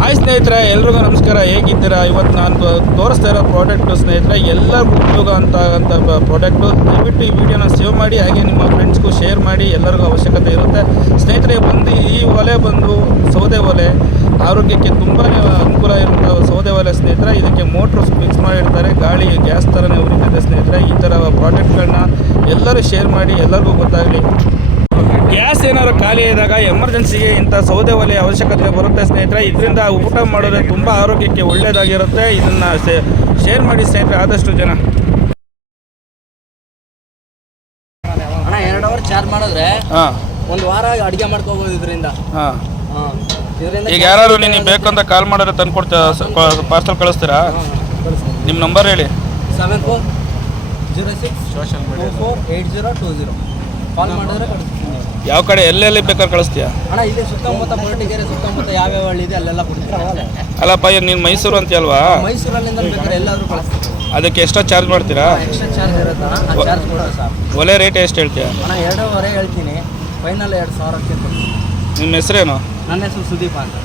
Hi ಸ್ನೇಹಿತರೆ, ಎಲ್ರಿಗೂ ನಮಸ್ಕಾರ. ಹೇಗಿದ್ದೀರಾ? ಇವತ್ತು ನಾನು ತೋರಿಸ್ತಾ ಇರೋ ಪ್ರಾಡಕ್ಟು ಸ್ನೇಹಿತರೆ, ಎಲ್ಲರಿಗೂ ಉಪಯೋಗ ಅಂತ ಅಂತ ಪ್ರಾಡಕ್ಟು ದಯವಿಟ್ಟು ಈ ವಿಡಿಯೋನ ಸೇವ್ ಮಾಡಿ, ಹಾಗೆ ನಿಮ್ಮ ಫ್ರೆಂಡ್ಸ್ಗೂ ಶೇರ್ ಮಾಡಿ, ಎಲ್ಲರಿಗೂ ಅವಶ್ಯಕತೆ ಇರುತ್ತೆ. ಸ್ನೇಹಿತರೆ ಬಂದು ಈ ಒಲೆ ಬಂದು ಸೌದೆ ಒಲೆ, ಆರೋಗ್ಯಕ್ಕೆ ತುಂಬಾ ಅನುಕೂಲ ಇರುವಂಥ ಸೌದೆ ಒಲೆ ಸ್ನೇಹಿತರೆ, ಇದಕ್ಕೆ ಮೋಟ್ರ್ ಫಿಕ್ಸ್ ಮಾಡಿರ್ತಾರೆ. ಗಾಳಿ ಗ್ಯಾಸ್ ಥರನೇ ಉರಿತದೆ ಸ್ನೇಹಿತರೆ. ಈ ಥರ ಪ್ರಾಡಕ್ಟ್ಗಳನ್ನ ಎಲ್ಲರೂ ಶೇರ್ ಮಾಡಿ, ಎಲ್ಲರಿಗೂ ಗೊತ್ತಾಗಲಿ. ಗ್ಯಾಸ್ ಏನಾದ್ರು ಖಾಲಿ ಇದ್ದಾಗ ಎಮರ್ಜೆನ್ಸಿಗೆ ಇಂಥ ಸೌದೆ ಒಲೆ ಅವಶ್ಯಕತೆ ಬರುತ್ತೆ ಸ್ನೇಹಿತರೆ. ಇದರಿಂದ ಊಟ ಮಾಡೋದು ತುಂಬ ಆರೋಗ್ಯಕ್ಕೆ ಒಳ್ಳೆಯದಾಗಿರುತ್ತೆ ಇದನ್ನು ಶೇರ್ ಮಾಡಿ ಸ್ನೇಹಿತರೆ ಆದಷ್ಟು ಜನ. ಅಣ್ಣ ಎರಡು ಅವರ್ ಚಾರ್ಜ್ ಮಾಡಿದ್ರೆ ಹಾಂ. ಒಂದು ವಾರ ಅಡುಗೆ ಮಾಡ್ಕೋಬೋದು ಇದರಿಂದ ಈಗ ಯಾರು ಬೇಕು ಬೇಕಂತ ಕಾಲ್ ಮಾಡಿದ್ರೆ ತಂದು ಕೊಡ್ತಾ ಪಾರ್ಸಲ್ ಕಳಿಸ್ತೀರಾ? ನಿಮ್ಮ ನಂಬರ್ ಹೇಳಿ. Seven four zero six social media four eight zero two zero call ಮಾಡಿದ್ರೆ ಕಳಿಸ್ತೀನಿ. ಯಾವ ಕಡೆ ಎಲ್ಲೆಲ್ಲಿ ಬೇಕಾದ್ರೆ ಕಳಿಸ್ತೀಯಾ? ಅಣ್ಣ ಇಲ್ಲಿ ಸುತ್ತಮುತ್ತ ಕೊರಟಗೆರೆ ಸುತ್ತಮುತ್ತ ಯಾವ್ಯಾವ ಹಳ್ಳಿ ಇದೆ ಅಲ್ಲೆಲ್ಲ ಕೊಡ್ತೀರಾ? ಅಲ್ಲಪ್ಪ ಏನು ನೀನು ಮೈಸೂರು ಅಂತೀಯಲ್ವಾ? ಮೈಸೂರಲ್ಲಿಂದ ಬೇಕಾದ್ರೆ ಎಲ್ಲಾದರೂ ಕಳಿಸ್ತೀನಿ ಅದಕ್ಕೆ ಎಷ್ಟೋ ಚಾರ್ಜ್ ಮಾಡ್ತೀರಾ? ಎಕ್ಸ್ಟ್ರಾ ಚಾರ್ಜ್ ಇರುತ್ತೆ? ಅಣ್ಣ ಆ ಚಾರ್ಜ್ ಕೊಡೋ ಸರ್ ಒಲೆ ರೇಟ್ ಎಷ್ಟು ಹೇಳ್ತೀಯ? ಅಣ್ಣ ಎರಡೂವರೆ ಹೇಳ್ತೀನಿ. ಫೈನಲ್ ಎರಡು ಸಾವಿರಕ್ಕೆ ಕೊಡ್ತೀನಿ. ನಿಮ್ಮ ಹೆಸರೇನು? ನನ್ನ ಹೆಸರು ಸುದೀಪ್ ಅಂತ.